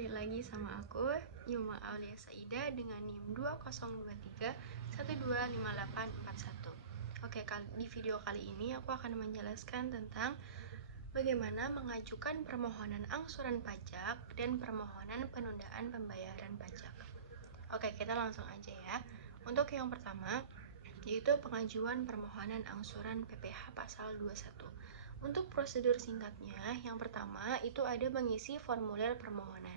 kembali lagi sama aku, Yuma Aulia Saida dengan NIM 2023125841. Oke, di video kali ini aku akan menjelaskan tentang bagaimana mengajukan permohonan angsuran pajak dan permohonan penundaan pembayaran pajak. Oke, kita langsung aja ya. Untuk yang pertama, yaitu pengajuan permohonan angsuran PPh pasal 21. Untuk prosedur singkatnya, yang pertama itu ada mengisi formulir permohonan.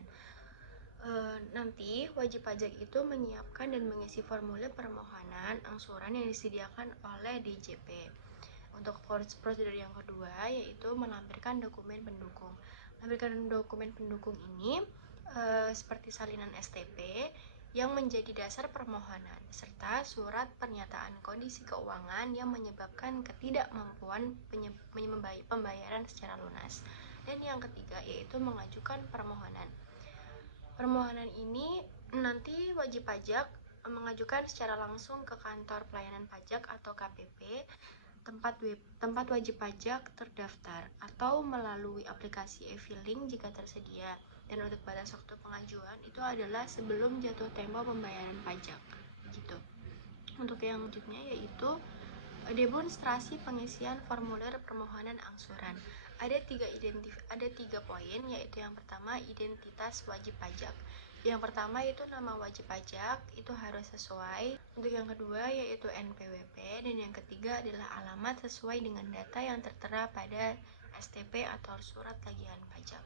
Nanti wajib pajak itu menyiapkan dan mengisi formulir permohonan angsuran yang disediakan oleh DJP. Untuk prosedur yang kedua yaitu melampirkan dokumen pendukung. Melampirkan dokumen pendukung ini seperti salinan STP yang menjadi dasar permohonan, serta surat pernyataan kondisi keuangan yang menyebabkan ketidakmampuan pembayaran secara lunas. Dan yang ketiga yaitu mengajukan permohonan. Permohonan ini nanti wajib pajak mengajukan secara langsung ke kantor pelayanan pajak atau KPP, tempat wajib pajak terdaftar, atau melalui aplikasi e-filing jika tersedia. Dan untuk batas waktu pengajuan itu adalah sebelum jatuh tempo pembayaran pajak gitu. Untuk yang selanjutnya yaitu demonstrasi pengisian formulir permohonan angsuran. Ada tiga poin, yaitu yang pertama identitas wajib pajak. Yang pertama itu nama wajib pajak itu harus sesuai. Untuk yang kedua yaitu NPWP, dan yang ketiga adalah alamat sesuai dengan data yang tertera pada STP atau surat tagihan pajak.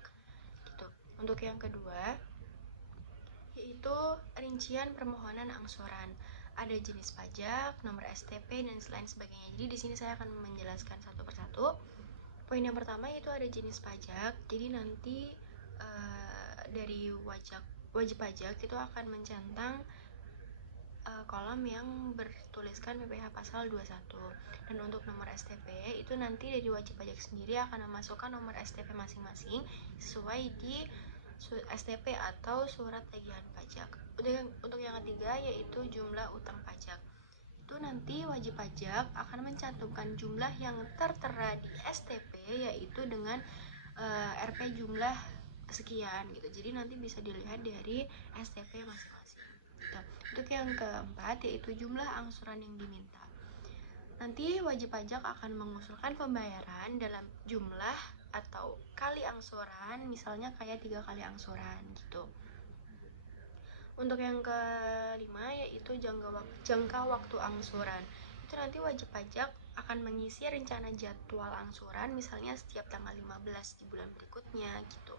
Gitu. Untuk yang kedua yaitu rincian permohonan angsuran. Ada jenis pajak, nomor STP, dan lain sebagainya. Jadi di sini saya akan menjelaskan satu persatu. Poin yang pertama itu ada jenis pajak. Jadi nanti dari wajib pajak itu akan mencentang kolom yang bertuliskan PPh pasal 21. Dan untuk nomor STP itu nanti dari wajib pajak sendiri akan memasukkan nomor STP masing-masing sesuai di STP atau surat tagihan pajak. Untuk yang ketiga yaitu jumlah utang pajak. Itu nanti wajib pajak akan mencantumkan jumlah yang tertera di STP yaitu dengan RP jumlah sekian gitu. Jadi nanti bisa dilihat dari STP masing-masing. Gitu. Untuk yang keempat yaitu jumlah angsuran yang diminta. Nanti wajib pajak akan mengusulkan pembayaran dalam jumlah atau kali angsuran, misalnya kayak 3 kali angsuran gitu. Untuk yang kelima yaitu jangka waktu angsuran. Itu nanti wajib pajak akan mengisi rencana jadwal angsuran misalnya setiap tanggal 15 di bulan berikutnya gitu.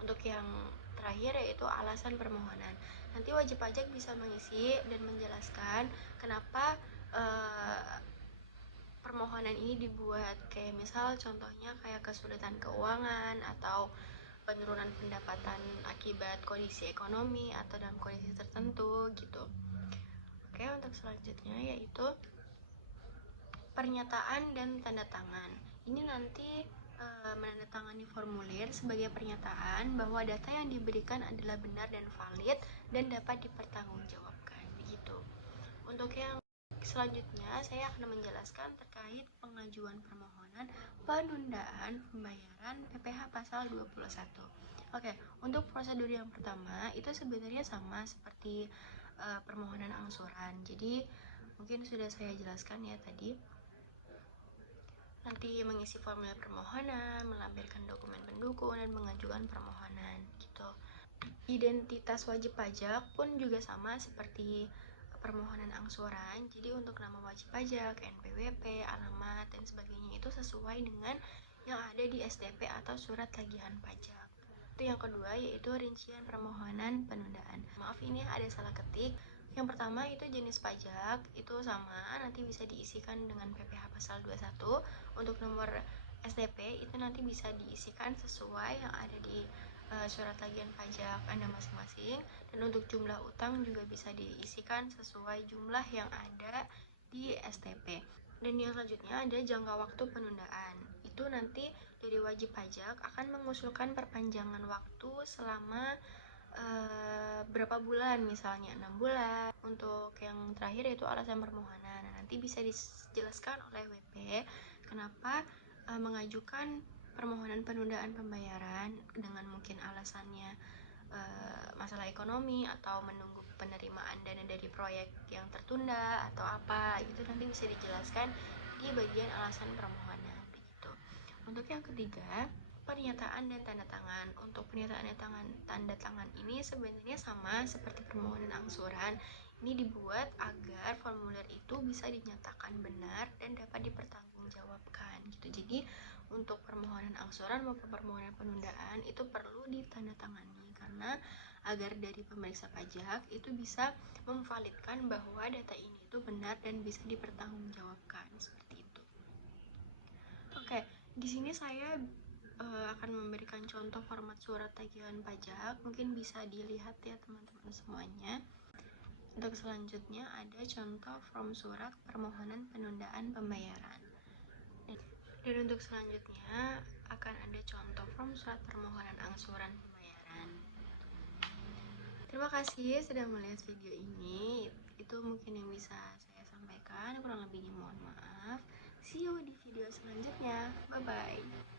Untuk yang terakhir yaitu alasan permohonan. Nanti wajib pajak bisa mengisi dan menjelaskan kenapa permohonan ini dibuat, kayak misal contohnya kayak kesulitan keuangan atau penurunan pendapatan akibat kondisi ekonomi atau dalam kondisi tertentu gitu. Oke, untuk selanjutnya yaitu pernyataan dan tanda tangan. Ini nanti menandatangani formulir sebagai pernyataan bahwa data yang diberikan adalah benar dan valid dan dapat dipertanggungjawabkan begitu. Untuk yang selanjutnya saya akan menjelaskan terkait pengajuan permohonan penundaan pembayaran PPh pasal 21. Oke, untuk prosedur yang pertama itu sebenarnya sama seperti permohonan angsuran. Jadi mungkin sudah saya jelaskan ya tadi. Nanti mengisi formulir permohonan, melampirkan dokumen pendukung, dan mengajukan permohonan gitu. Identitas wajib pajak pun juga sama seperti permohonan angsuran. Jadi untuk nama wajib pajak, NPWP, alamat, dan sebagainya itu sesuai dengan yang ada di STP atau surat tagihan pajak. Itu yang kedua yaitu rincian permohonan penundaan. Maaf ini ada salah ketik. Yang pertama itu jenis pajak, itu sama, nanti bisa diisikan dengan PPh pasal 21. Untuk nomor STP itu nanti bisa diisikan sesuai yang ada di surat tagihan pajak Anda masing-masing. Dan untuk jumlah utang juga bisa diisikan sesuai jumlah yang ada di STP. Dan yang selanjutnya ada jangka waktu penundaan. Itu nanti dari wajib pajak akan mengusulkan perpanjangan waktu selama berapa bulan, misalnya 6 bulan. Untuk yang terakhir yaitu alasan permohonan. Nanti bisa dijelaskan oleh WP kenapa mengajukan permohonan penundaan pembayaran dengan mungkin alasannya masalah ekonomi atau menunggu penerimaan dana dari proyek yang tertunda atau apa, itu nanti bisa dijelaskan di bagian alasan permohonan begitu. Untuk yang ketiga, pernyataan dan tanda tangan. Untuk pernyataan dan tanda tangan ini sebenarnya sama seperti permohonan angsuran. Ini dibuat agar formulir itu bisa dinyatakan benar dan dapat dipertanggungjawabkan gitu. Jadi untuk permohonan angsuran maupun permohonan penundaan itu perlu ditandatangani karena agar dari pemeriksa pajak itu bisa memvalidkan bahwa data ini itu benar dan bisa dipertanggungjawabkan seperti itu. Oke, di sini saya akan memberikan contoh format surat tagihan pajak. Mungkin bisa dilihat ya teman-teman semuanya. Untuk selanjutnya ada contoh form surat permohonan penundaan pembayaran. Dan untuk selanjutnya akan ada contoh form surat permohonan angsuran pembayaran. Terima kasih sudah melihat video ini. Itu mungkin yang bisa saya sampaikan. Kurang lebihnya mohon maaf. See you di video selanjutnya. Bye-bye.